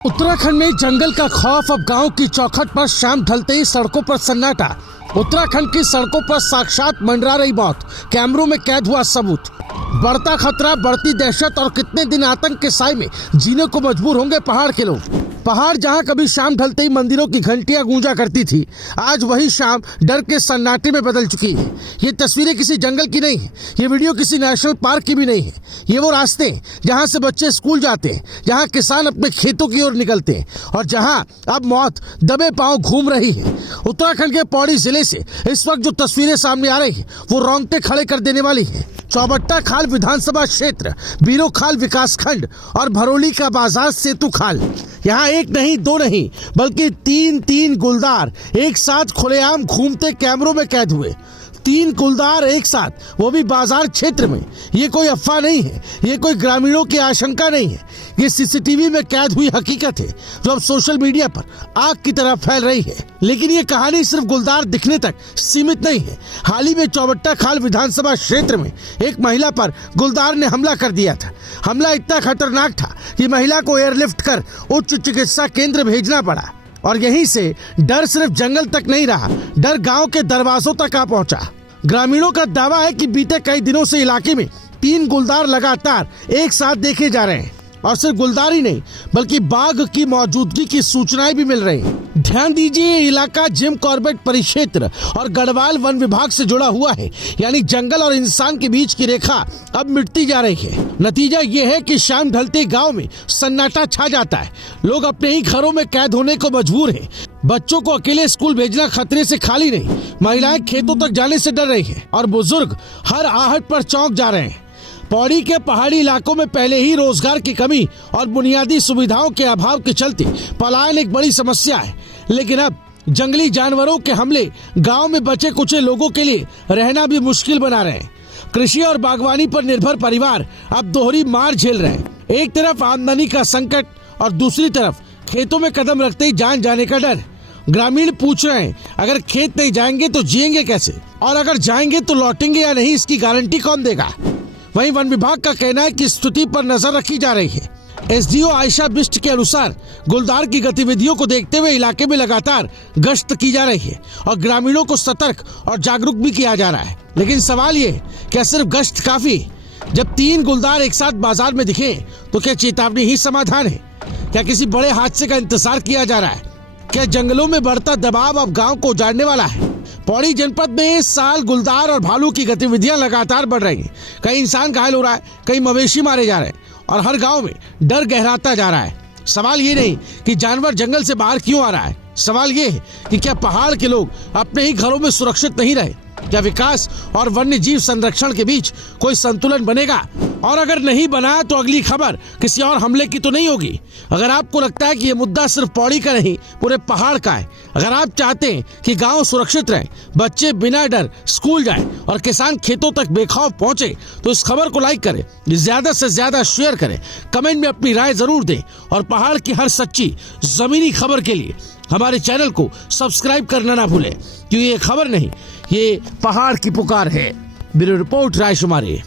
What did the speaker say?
उत्तराखंड में जंगल का खौफ, अब गांव की चौखट पर शाम ढलते ही सड़कों पर सन्नाटा। उत्तराखंड की सड़कों पर साक्षात मंडरा रही मौत, कैमरों में कैद हुआ सबूत। बढ़ता खतरा, बढ़ती दहशत और कितने दिन आतंक के साए में जीने को मजबूर होंगे पहाड़ के लोग। पहाड़ जहां कभी शाम ढलते ही मंदिरों की घंटियां गूंजा करती थी, आज वही शाम डर के सन्नाटे में बदल चुकी है। ये तस्वीरें किसी जंगल की नहीं है, ये वीडियो किसी नेशनल पार्क की भी नहीं है। ये वो रास्ते हैं जहां से बच्चे स्कूल जाते हैं, जहां किसान अपने खेतों की ओर निकलते हैं और जहां अब मौत दबे पांव घूम रही है। उत्तराखंड के पौड़ी जिले से इस वक्त जो तस्वीरें सामने आ रही है वो रोंगटे खड़े कर देने वाली है। चौबट्टा खाल विधानसभा क्षेत्र, बीरो खाल विकास खंड और भरोली का बाजार सेतु खाल, यहाँ एक नहीं दो नहीं बल्कि तीन गुलदार एक साथ खुलेआम घूमते कैमरों में कैद हुए। 3 गुलदार एक साथ, वो भी बाजार क्षेत्र में। ये कोई अफवाह नहीं है, ये कोई ग्रामीणों की आशंका नहीं है, ये सीसीटीवी में कैद हुई हकीकत है जो अब सोशल मीडिया पर आग की तरह फैल रही है। लेकिन ये कहानी सिर्फ गुलदार दिखने तक सीमित नहीं है। हाल ही में चौबट्टा खाल विधानसभा क्षेत्र में एक महिला पर गुलदार ने हमला कर दिया था। हमला इतना खतरनाक था कि महिला को एयरलिफ्ट कर उच्च चिकित्सा केंद्र भेजना पड़ा। और यहीं से डर सिर्फ जंगल तक नहीं रहा, डर गांव के दरवाजों तक आ पहुंचा। ग्रामीणों का दावा है कि बीते कई दिनों से इलाके में 3 गुलदार लगातार एक साथ देखे जा रहे हैं और सिर्फ गुलदार ही नहीं बल्कि बाघ की मौजूदगी की सूचनाएं भी मिल रही हैं। ध्यान दीजिए, ये इलाका जिम कॉर्बेट परिक्षेत्र और गढ़वाल वन विभाग से जुड़ा हुआ है, यानी जंगल और इंसान के बीच की रेखा अब मिटती जा रही है। नतीजा ये है कि शाम ढलते गांव में सन्नाटा छा जाता है। लोग अपने ही घरों में कैद होने को मजबूर हैं। बच्चों को अकेले स्कूल भेजना खतरे से खाली नहीं, महिलाएं खेतों तक जाने से डर रही है और बुजुर्ग हर आहट पर चौंक जा रहे हैं। पौड़ी के पहाड़ी इलाकों में पहले ही रोजगार की कमी और बुनियादी सुविधाओं के अभाव के चलते पलायन एक बड़ी समस्या है, लेकिन अब जंगली जानवरों के हमले गांव में बचे कुचे लोगों के लिए रहना भी मुश्किल बना रहे हैं। कृषि और बागवानी पर निर्भर परिवार अब दोहरी मार झेल रहे हैं। एक तरफ आमदनी का संकट और दूसरी तरफ खेतों में कदम रखते ही जान जाने का डर। ग्रामीण पूछ रहे हैं, अगर खेत नहीं जाएंगे तो जिएंगे कैसे, और अगर जाएंगे तो लौटेंगे या नहीं, इसकी गारंटी कौन देगा। वहीं वन विभाग का कहना है कि स्थिति पर नजर रखी जा रही है। एसडीओ आयशा बिष्ट के अनुसार गुलदार की गतिविधियों को देखते हुए इलाके में लगातार गश्त की जा रही है और ग्रामीणों को सतर्क और जागरूक भी किया जा रहा है। लेकिन सवाल ये, क्या सिर्फ गश्त काफी? जब 3 गुलदार एक साथ बाजार में दिखे तो क्या चेतावनी ही समाधान है? क्या किसी बड़े हादसे का इंतजार किया जा रहा है? क्या जंगलों में बढ़ता दबाव अब गाँव को उजाड़ने वाला है? पौड़ी जनपद में इस साल गुलदार और भालू की गतिविधियां लगातार बढ़ रही हैं। कई इंसान घायल हो रहा है, कई मवेशी मारे जा रहे हैं और हर गांव में डर गहराता जा रहा है। सवाल ये नहीं कि जानवर जंगल से बाहर क्यों आ रहा है, सवाल ये है कि क्या पहाड़ के लोग अपने ही घरों में सुरक्षित नहीं रहे? क्या विकास और वन्य जीव संरक्षण के बीच कोई संतुलन बनेगा? और अगर नहीं बना तो अगली खबर किसी और हमले की तो नहीं होगी। अगर आपको लगता है कि ये मुद्दा सिर्फ पौड़ी का नहीं पूरे पहाड़ का है, अगर आप चाहते हैं कि गांव सुरक्षित रहे, बच्चे बिना डर स्कूल जाएं और किसान खेतों तक बेखौफ पहुंचे, तो इस खबर को लाइक करें, ज्यादा से ज्यादा शेयर करें, कमेंट में अपनी राय जरूर दें और पहाड़ की हर सच्ची जमीनी खबर के लिए हमारे चैनल को सब्सक्राइब करना ना भूलें, क्योंकि ये खबर नहीं, ये पहाड़ की पुकार है। Bureau report, रायशुमारी।